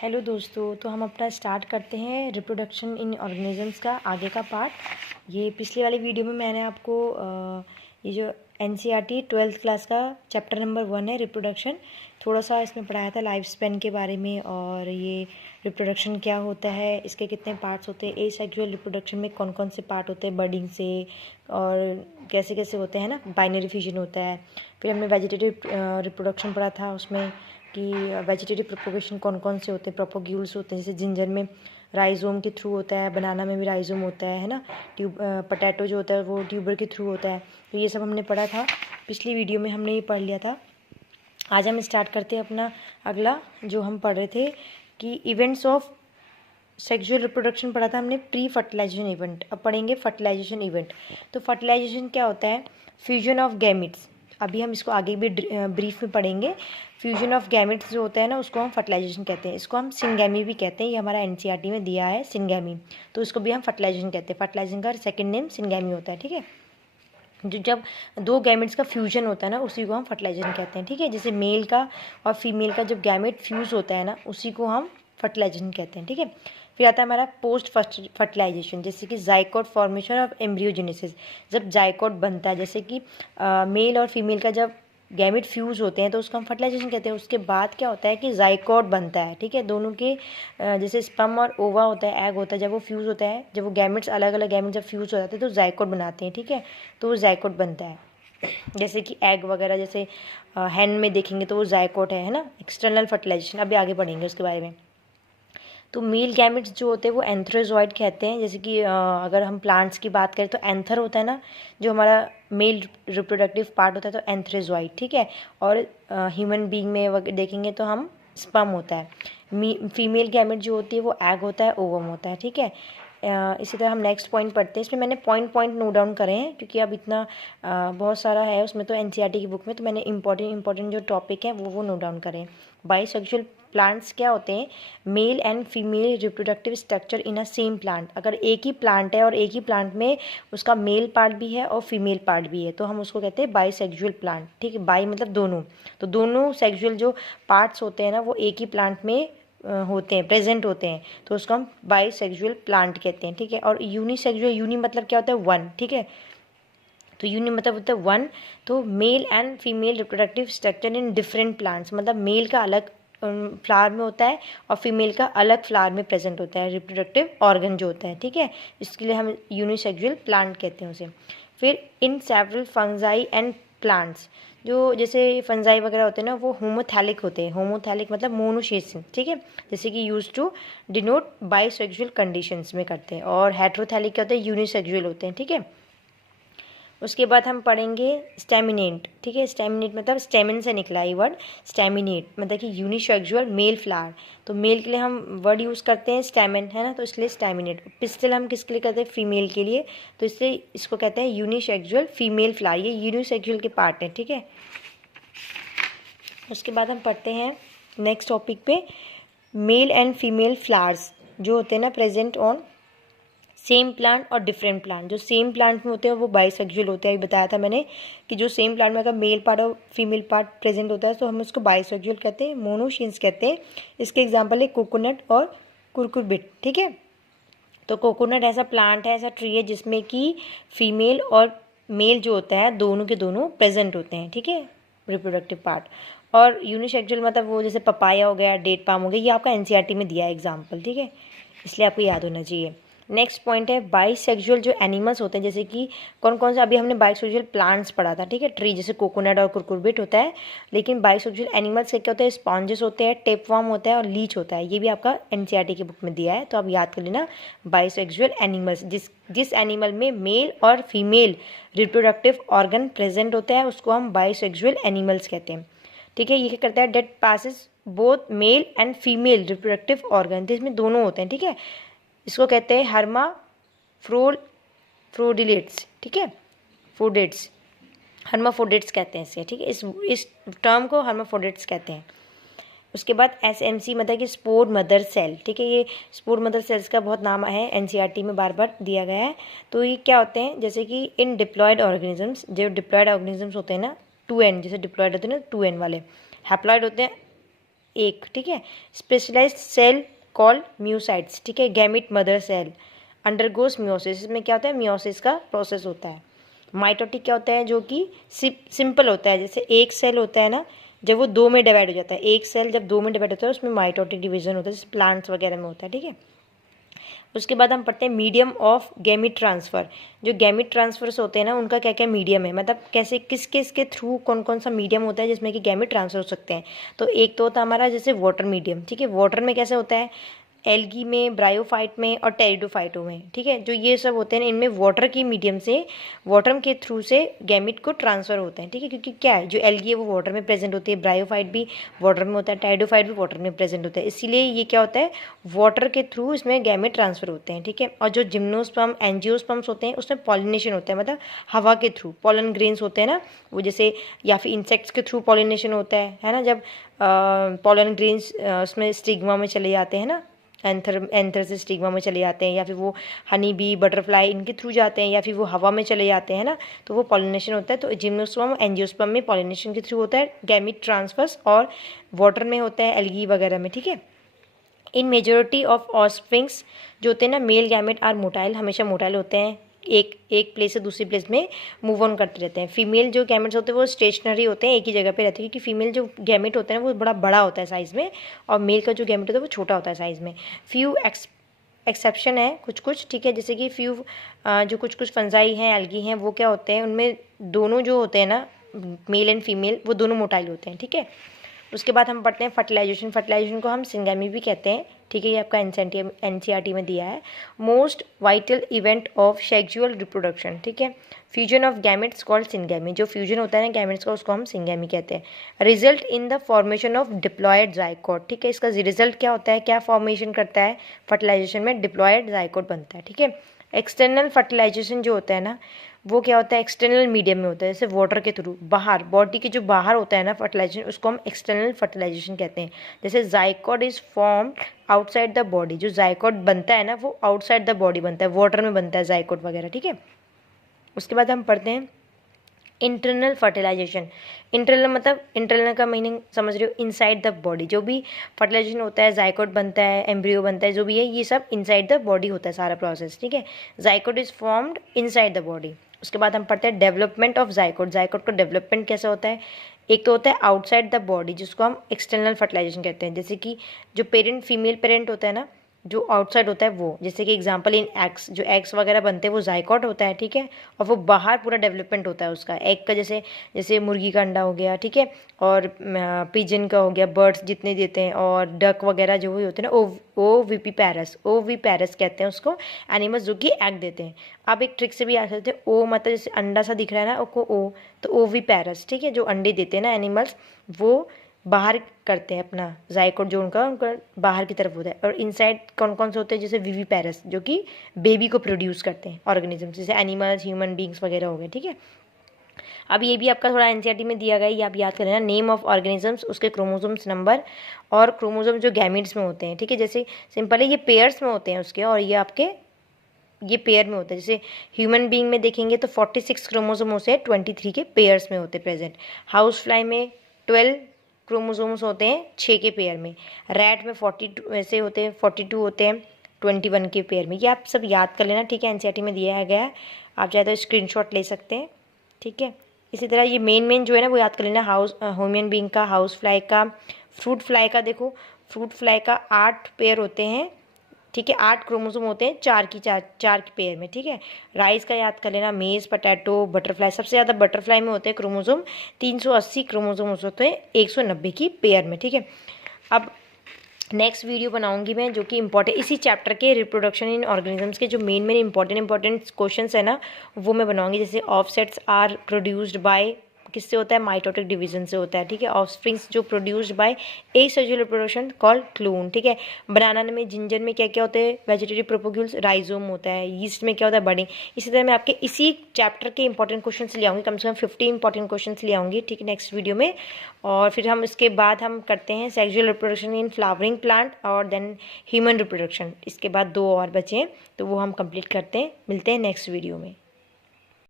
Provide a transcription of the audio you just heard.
Hello दोस्तों, तो हम अपना स्टार्ट करते हैं रिप्रोडक्शन इन ऑर्गेनिजम्स का आगे का पार्ट। ये पिछले वाली वीडियो में मैंने आपको ये जो एनसीईआरटी 12th क्लास का चैप्टर नंबर 1 है रिप्रोडक्शन, थोड़ा सा इसमें पढ़ाया था लाइफ स्पैन के बारे में। और ये रिप्रोडक्शन क्या होता है, इसके कितने पार्ट्स होते हैं, एसेक्सुअल रिप्रोडक्शन में कौन कौन से पार्ट होते हैं बर्डिंग से, और कैसे कैसे होते हैं ना, बाइनरी फिजन होता है। फिर हमने वेजिटेटिव रिप्रोडक्शन पढ़ा था, उसमें कि वेजिटेटिव प्रोपोगेशन कौन कौन से होते हैं, प्रोपोग्यूल्स होते हैं, जैसे जिंजर में राइजोम के थ्रू होता है, बनाना में भी राइजोम होता है ना, पोटैटो जो होता है वो ट्यूबर के थ्रू होता है। तो ये सब हमने पढ़ा था, पिछली वीडियो में हमने ये पढ़ लिया था। आज हम स्टार्ट करते हैं अपना अगला जो हम पढ़ रहे थे कि इवेंट्स ऑफ सेक्सुअल रिप्रोडक्शन पढ़ा था हमने, प्री फर्टिलाइजेशन इवेंट। अब पढ़ेंगे फर्टिलाइजेशन इवेंट। तो फर्टिलाइजेशन क्या होता है? Fusion of gametes. अभी हम इसको आगे भी ब्रीफ में पढ़ेंगे। फ्यूजन ऑफ गैमिट्स जो होता है ना, उसको हम फर्टिलाइजेशन कहते हैं। इसको हम सिंगैमी भी कहते हैं, ये हमारा एनसीईआरटी में दिया है सिंगैमी, तो इसको भी हम फर्टिलाइजेशन कहते हैं। फर्टिलाइजेशन का सेकंड नेम सिंगैमी होता है, ठीक है। जो जब दो गैमेट्स का फ्यूजन होता है ना, उसी को हम फर्टिलाइजेशन कहते हैं, ठीक है। जैसे मेल का और फीमेल का जब गैमेट फ्यूज होता है ना, उसी को हम फर्टिलाइजेशन कहते हैं, ठीक है। फिर आता है हमारा पोस्ट फर्टिलाइजेशन, जैसे कि जाइकोट फॉर्मेशन ऑफ एम्ब्रियोजेनेसिस। जब जाइकोट बनता है, जैसे कि मेल और फीमेल का जब गैमेट फ्यूज होते हैं तो उसको हम फर्टिलाइजेशन कहते हैं। उसके बाद क्या होता है कि जाइकोट बनता है, ठीक है। दोनों के जैसे स्पर्म और ओवा होता है, एग होता है, जब वो फ्यूज़ होता है, जब वो गैमेट्स अलग अलग गैमेट जब फ्यूज़ हो जाते हैं तो जाइकोट बनाते हैं, ठीक है। तो वो जाइकोट बनता है, जैसे कि एग वगैरह, जैसे हैन में देखेंगे तो वो जाइकोट है ना। एक्सटर्नल फर्टिलाइजेशन अभी आगे पढ़ेंगे उसके बारे में। तो मेल गैमेट्स जो होते हैं वो एंथ्रोजॉइड कहते हैं। जैसे कि अगर हम प्लांट्स की बात करें तो एंथर होता है ना, जो हमारा मेल रिप्रोडक्टिव पार्ट होता है, तो एंथ्रोजॉइड, ठीक है। और ह्यूमन बीइंग में देखेंगे तो हम स्पर्म होता है। फीमेल गैमेट जो होती है वो एग होता है, ओवम होता है, ठीक है। इसी तरह हम नेक्स्ट पॉइंट पढ़ते हैं। इसमें मैंने पॉइंट नोट डाउन करे हैं, क्योंकि अब इतना बहुत सारा है उसमें, तो एनसीईआरटी की बुक में, तो मैंने इंपॉर्टेंट जो टॉपिक है वो नोट डाउन करें। बाइसेक्सुअल प्लांट्स क्या होते हैं? Mail and female reproductive structure in a same plant. अगर एक ही प्लांट है और एक ही प्लांट में उसका मेल पार्ट भी है और फीमेल पार्ट भी है, तो हम उसको कहते हैं बाइसेक्सुअल प्लांट, ठीक है। बाई मतलब दोनों, तो दोनों सेक्सुअल जो पार्ट्स होते हैं ना, वो एक ही प्लांट में होते हैं, प्रेजेंट होते हैं, तो उसको हम बाइसेक्सुअल प्लांट कहते हैं, ठीक है। और यूनिसेक्सुअल, यूनि मतलब क्या होता है? वन, ठीक है। तो यूनि मतलब होता है वन। तो mail and female reproductive structure in different plants, मतलब मेल का अलग फ्लावर में होता है और फीमेल का अलग फ्लावर में प्रेजेंट होता है रिप्रोडक्टिव ऑर्गन जो होता है, ठीक है। इसके लिए हम यूनिसेक्सुअल प्लांट कहते हैं उसे। फिर in several fungi and plants, जो जैसे फंजाई वगैरह होते हैं ना, वो होमोथैलिक होते हैं। होमोथैलिक मतलब मोनोसेशन, ठीक है, जैसे कि use to denote bisexual conditions में करते हैं। और हेट्रोथैलिक क्या होते हैं? यूनिसेक्सुअल होते हैं, ठीक है। उसके बाद हम पढ़ेंगे स्टेमिनेट, ठीक है। स्टेमिनेट मतलब स्टेमिन से निकला ये वर्ड, स्टेमिनेट मतलब कि यूनिसेक्सुअल मेल फ्लावर। तो मेल के लिए हम वर्ड यूज़ करते हैं स्टेमिन, है ना, तो इसलिए स्टेमिनेट। पिस्टल हम किसके लिए करते हैं? फीमेल के लिए, तो इसलिए इसको कहते हैं यूनिसेक्सुअल फीमेल फ्लावर। ये यूनिसेक्सुअल के पार्ट हैं, ठीक है। उसके बाद हम पढ़ते हैं नेक्स्ट टॉपिक पे, मेल एंड फीमेल फ्लावर्स जो होते हैं ना प्रेजेंट ऑन सेम प्लांट और डिफरेंट प्लांट। जो सेम प्लांट में होते हैं वो बाइसेक्सुअल होते हैं। अभी बताया था मैंने कि जो सेम प्लांट में अगर मेल पार्ट और फीमेल पार्ट प्रेजेंट होता है तो हम उसको बाइसेक्सुअल कहते हैं, मोनोशियंस कहते हैं। इसके एग्जांपल है कोकोनट और कुरकुरबिट, ठीक है। तो कोकोनट ऐसा प्लांट है, ऐसा ट्री है जिसमें कि फीमेल और मेल जो होता है दोनों के दोनों प्रेजेंट होते हैं, ठीक है, रिप्रोडक्टिव पार्ट। और यूनिसेक्सुअल मतलब वो जैसे पपाया हो गया, डेट पाम हो गया, ये आपका एनसीईआरटी में दिया है एग्जाम्पल, ठीक है, इसलिए आपको याद होना चाहिए। नेक्स्ट पॉइंट है बाइसेक्सुअल जो एनिमल्स होते हैं, जैसे कि कौन कौन से, अभी हमने बाइसेक्सुअल प्लांट्स पढ़ा था, ठीक है, ट्री जैसे कोकोनट और कुरकुरबिट होता है। लेकिन बाइसेक्सुअल एनिमल्स क्या होते हैं? स्पॉन्जेस होते हैं, टेपवर्म होता है और लीच होता है। ये भी आपका एनसीईआरटी की बुक में दिया है, तो आप याद कर लेना। बाइसेक्सुअल एनिमल्स, जिस एनिमल में मेल और फीमेल रिप्रोडक्टिव ऑर्गन प्रेजेंट होता है उसको हम बाइसेक्सुअल एनिमल्स कहते हैं, ठीक है। ये क्या करता है? That possess both male and female reproductive organ, जिसमें दोनों होते हैं, ठीक है। इसको कहते हैं हर्माफ्रोडिलेट्स, ठीक है, फ्रोडेट्स, हर्माफ्रोडेट्स कहते हैं इसे, ठीक है। इस टर्म को हर्माफ्रोडेट्स कहते हैं। उसके बाद एसएमसी मतलब कि स्पोर मदर सेल, ठीक है। ये स्पोर मदर सेल्स का बहुत नाम है, एनसीईआरटी में बार बार दिया गया है। तो ये क्या होते हैं? जैसे कि इन डिप्लॉयड ऑर्गेनिजम्स, जो डिप्लॉयड ऑर्गेनिजम्स होते हैं ना, 2n जैसे डिप्लॉयड होते हैं ना, 2n वाले। हैप्लॉयड होते हैं एक, ठीक है। स्पेशलाइज्ड सेल कॉल्ड म्यूसाइट्स, ठीक है। Gamete mother cell undergoes meiosis, इसमें क्या होता है, मियोसिस का प्रोसेस होता है। माइटोटिक क्या होता है, जो कि सिंपल होता है, जैसे एक सेल होता है ना, जब वो दो में डिवाइड हो जाता है, एक सेल जब दो में डिवाइड होता है उसमें माइटोटिक डिवीजन होता है, जैसे प्लांट्स वगैरह में होता है, ठीक है। उसके बाद हम पढ़ते हैं मीडियम ऑफ गैमिट ट्रांसफ़र। जो गैमिट ट्रांसफर्स होते हैं ना, उनका क्या क्या मीडियम है, मतलब कैसे किस किस के थ्रू कौन कौन सा मीडियम होता है जिसमें कि गैमिट ट्रांसफर हो सकते हैं। तो एक तो होता है हमारा जैसे वाटर मीडियम, ठीक है। वाटर में कैसे होता है, एल्गी में, ब्रायोफाइट में और टेरिडोफाइटों में, ठीक है। जो ये सब होते हैं इनमें वाटर की मीडियम से, वाटर के थ्रू से गैमिट को ट्रांसफ़र होते हैं, ठीक है। क्योंकि क्या है, जो एल्गी है वो वाटर में प्रेजेंट होती है, ब्रायोफाइट भी वाटर में होता है, टेरिडोफाइट भी वाटर में प्रेजेंट होता है, इसीलिए ये क्या होता है, वाटर के थ्रू इसमें गैमिट ट्रांसफ़र होते हैं, ठीक है। और जो जिम्नोस्पर्म एंजियोस्पर्म्स होते हैं उसमें पॉलिनेशन होता है, मतलब हवा के थ्रू पोलन ग्रेन्स होते हैं ना, वो जैसे या फिर इंसेक्ट्स के थ्रू पॉलिनेशन होता है ना, जब पोलन ग्रेन्स उसमें स्टिग्मा में चले जाते हैं ना, एंथर से स्टिग्मा में चले जाते हैं, या फिर वो हनी बी, बटरफ्लाई, इनके थ्रू जाते हैं, या फिर वो हवा में चले जाते हैं ना, तो वो पॉलिनेशन होता है। तो जिम्नोस्पर्म एंजियोस्पर्म में पॉलिनेशन के थ्रू होता है गैमिट ट्रांसफर्स, और वाटर में होता है एल्गी वगैरह में, ठीक है। इन मेजोरिटी ऑफ ऑस्प्रिंग्स जो होते हैं ना, मेल गैमेट आर मोटाइल, हमेशा मोटाइल होते हैं, एक प्लेस से दूसरी प्लेस में मूव ऑन करते रहते हैं। फीमेल जो गैमेट्स होते हैं वो स्टेशनरी होते हैं, एक ही जगह पे रहते हैं, क्योंकि फीमेल जो गैमेट होता है वो बड़ा बड़ा होता है साइज़ में, और मेल का जो गैमेट होता है वो छोटा होता है साइज़ में। फ्यू एक्सेप्शन है कुछ, ठीक है। जैसे कि फ्यू जो कुछ फंजाई हैं, एल्गी हैं, वो क्या होते हैं, उनमें दोनों जो होते हैं ना, मेल एंड फीमेल, वो दोनों मोटाइल होते हैं, ठीक है। उसके बाद हम पढ़ते हैं फर्टिलाइजेशन। फर्टिलाइजेशन को हम सिंगेमी भी कहते हैं, ठीक है। ये आपका एनसीईआरटी में दिया है। Most vital event of sexual reproduction, ठीक है। Fusion of gametes called syngamy, जो फ्यूजन होता है ना गैमेट्स का उसको हम सिंगेमी कहते हैं। Result in the formation of diploid zygote, ठीक है। इसका रिजल्ट क्या होता है, क्या फॉर्मेशन करता है फर्टिलाइजेशन में, डिप्लॉयड जाइकोट बनता है, ठीक है। एक्सटर्नल फर्टिलाइजेशन जो होता है ना, वो क्या होता है, एक्सटर्नल मीडियम में होता है, जैसे वाटर के थ्रू बाहर, बॉडी के जो बाहर होता है ना फर्टिलाइजेशन, उसको हम एक्सटर्नल फर्टिलाइजेशन कहते हैं। जैसे zygote is form outside the body, जो जाइकोट बनता है ना वो आउटसाइड द बॉडी बनता है, वाटर में बनता है जाइकोट वगैरह, ठीक है। उसके बाद हम पढ़ते हैं इंटरनल फर्टिलाइजेशन। इंटरनल मतलब, इंटरनल का मीनिंग समझ रहे हो, इनसाइड द बॉडी। जो भी फर्टिलाइजेशन होता है, जाइकोट बनता है, एम्ब्रियो बनता है, जो भी है ये सब इनसाइड द बॉडी होता है सारा प्रोसेस, ठीक है। Zygote is formed inside the body. उसके बाद हम पढ़ते हैं डेवलपमेंट ऑफ जाइकोट। जाइकोट का डेवलपमेंट कैसे होता है, एक तो होता है आउटसाइड द बॉडी, जिसको हम एक्सटर्नल फर्टिलाइजेशन कहते हैं। जैसे कि जो पेरेंट, फीमेल पेरेंट होता है ना, जो आउटसाइड होता है वो, जैसे कि एग्जांपल इन एग्स, जो एग्स वगैरह बनते हैं वो जाइकोट होता है, ठीक है। और वो बाहर पूरा डेवलपमेंट होता है उसका एग का, जैसे मुर्गी का अंडा हो गया, ठीक है, और पिजन का हो गया, बर्ड्स जितने देते हैं, और डक वगैरह जो भी होते हैं ना, ओवीपैरस कहते हैं उसको, एनिमल्स जो कि एग देते हैं। आप एक ट्रिक से भी आ सकते हैं, ओ मतलब जैसे अंडा सा दिख रहा है ना, उसको ओ, तो ओवीपैरस, ठीक है। जो अंडे देते हैं ना एनिमल्स, वो बाहर करते हैं अपना जाइकोट, जो उनका बाहर की तरफ होता है। और इनसाइड कौन कौन से होते हैं, जैसे विवीपैरस, जो कि बेबी को प्रोड्यूस करते हैं ऑर्गेनिज्म, जैसे एनिमल्स, ह्यूमन बींग्स वगैरह हो गए, ठीक है। अब ये भी आपका थोड़ा एनसीईआरटी में दिया गया है, ये आप याद कर लेना। नेम ऑफ ऑर्गेनिजम्स, उसके क्रोमोसोम्स नंबर, और क्रोमोसोम जो गैमिट्स में होते हैं, ठीक है। जैसे सिंपल है, ये पेयर्स में होते हैं उसके, और ये आपके ये पेयर में होता है। जैसे ह्यूमन बीइंग में देखेंगे तो 46 क्रोमोसोम होते हैं, 23 के पेयर्स में होते हैं प्रेजेंट। हाउस फ्लाई में 12 क्रोमोसोम्स होते हैं 6 के पेयर में। रैट में 42 ऐसे होते हैं, 42 होते हैं 21 के पेयर में। ये आप सब याद कर लेना, ठीक है। एनसीईआरटी में दिया गया है, आप चाहे तो स्क्रीनशॉट ले सकते हैं, ठीक है। इसी तरह ये मेन जो है ना वो याद कर लेना, ह्यूमन बीइंग का, हाउस फ्लाई का, फ्रूट फ्लाई का। देखो फ्रूट फ्लाई का 8 पेयर होते हैं, ठीक है, 8 क्रोमोसोम होते हैं, चार की पेयर में, ठीक है। राइस का याद कर लेना, मेज, पोटैटो, बटरफ्लाई, सबसे ज़्यादा बटरफ्लाई में होते हैं क्रोमोसोम, 380 क्रोमोसोम होते हैं 190 की पेयर में, ठीक है। अब नेक्स्ट वीडियो बनाऊंगी मैं, जो कि इंपॉर्टेंट इसी चैप्टर के रिप्रोडक्शन इन ऑर्गेनिजम्स के जो मेन इंपॉर्टेंट क्वेश्चंस है ना, वो मैं बनाऊंगी। जैसे ऑफसेट्स आर प्रोड्यूस्ड बाय, किससे होता है, माइटोटिक डिवीजन से होता है, ठीक है। ऑफस्प्रिंग्स जो produced by asexual reproduction called clone, ठीक है। बनाना में, जिंजर में क्या क्या होते हैं, वेजिटेटिव प्रोपोग्यूल्स, राइजोम होता है। यीस्ट में क्या होता है, बडिंग। इसी तरह मैं आपके इसी चैप्टर के इंपॉर्टेंट क्वेश्चन ले आऊँगी, कम से कम 50 इंपॉर्टेंट क्वेश्चन ले आऊँगी, ठीक है, नेक्स्ट वीडियो में। और फिर हम इसके बाद हम करते हैं sexual reproduction in flowering plant, और देन ह्यूमन रिप्रोडक्शन। इसके बाद 2 और बचे हैं, तो वो हम कंप्लीट करते हैं। मिलते हैं नेक्स्ट वीडियो में।